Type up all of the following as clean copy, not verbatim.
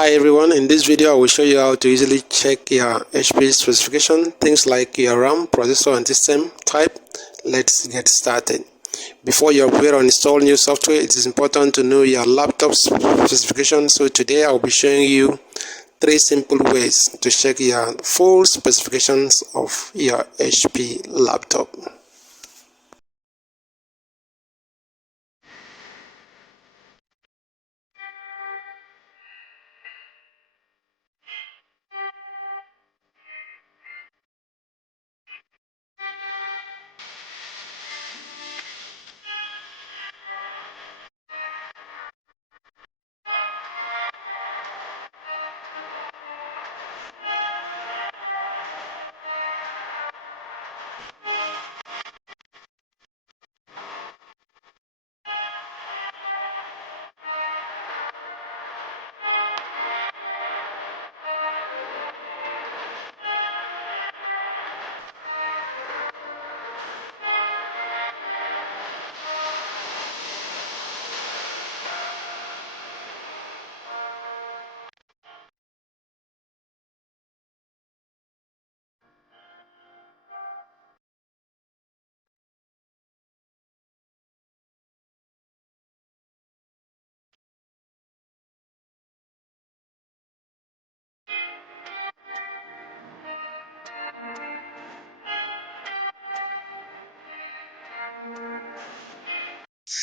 Hi everyone, in this video I will show you how to easily check your HP specification, things like your RAM, processor and system type. Let's get started. Before you upgrade or install new software, it is important to know your laptop specification. So today I will be showing you 3 simple ways to check your full specifications of your HP laptop.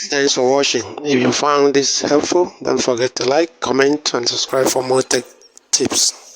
Thanks for watching. If you found this helpful, don't forget to like, comment and subscribe for more tech tips.